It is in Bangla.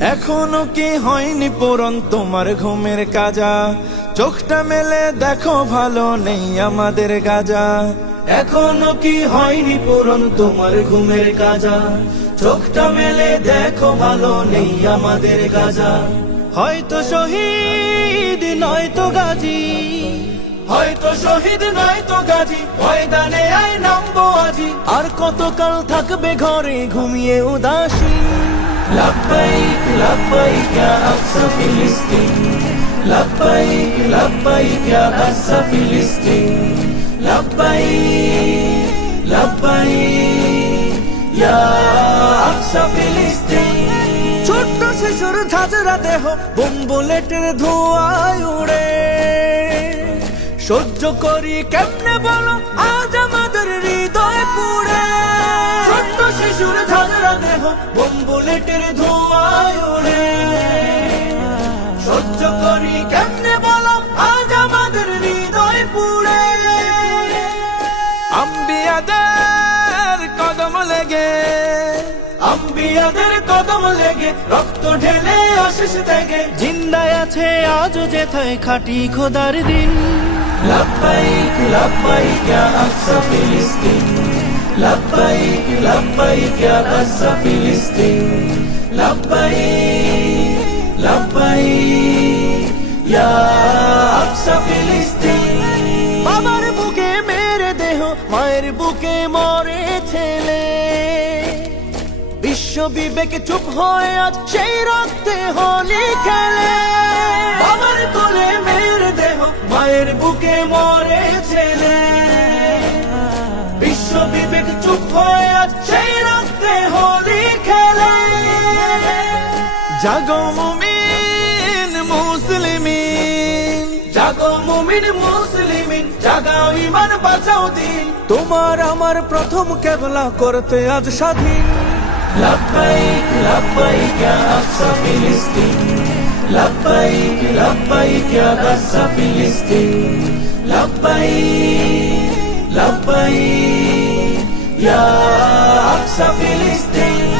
এখনও কি হয়নি পূরণ তোমার ঘুমের কাজা? চোখটা মেলে দেখো ভালো নেই আমাদের গাজা। এখনও কি হয়নি পূরণ তোমার ঘুমের কাজা? চোখটা মেলে দেখো ভালো নেই আমাদের গাজা। হয়তো শহীদ, নয়তো গাজী। হয়তো শহীদ নয়তো গাজী ময়দানে আয় নামবো আজি আর কতকাল থাকবে ঘরে ঘুমিয়ে উদাসীন لبيك لبيك يا أقصى فلسطين لبيك لبيك يا أقصى فلسطين لبيك لبيك يا أقصى فلسطين ছোট্ট শিশুর ঝাঁঝরা দেহ বোম বুলেটের ধোঁয়ায় উড়ে সহ্য করি কেমনে বলো? আজ আমাদের হৃদয় পুড়ে। ছোট্ট শিশুর ঝাঁঝরা দেহ বোম বুলেটের ধোঁয়ায় উড়ে সহ্য করি কেমনে বলো? আজ আমাদের হৃদয় পুড়ে। আম্বিয়াদের কদম লেগে, আম্বিয়াদের কদম লেগে, রক্ত ঢেলে আশিস থেকে জিন্দায় আছে আজও যেথায় খাটি খোদার দিন। লাব্বাইক লাব্বাইক ইয়া আকসা ফিলিস্তিন লাব্বাইক লাব্বাইক ইয়া আকসা ফিলিস্তিন লাব্বাইক লাব্বাইক ইয়া আকসা ফিলিস্তিন বাবার বুকে মেরে দেহ মায়ের বুকে মরে ছেলে বিশ্ব বিবেক চুপ হয়ে আজ মায়ের বুকে মরে ছেলে। বিশ্ব বিবেক চুপ হয়ে আছে রাতে হোলি খেলে। জাগো মুমিন, মুসলিমিন। জাগো মুমিন, মুসলিমিন, জাগাও ইমান বাঁচাও দিন। তোমার আমার প্রথম কেবলা করতে আজ স্বাধীন। লাভ লাভবাইক আফসা ফিলিস্তিন। لبيك لبيك يا أقصى فلسطين لبيك لبيك يا أقصى فلسطين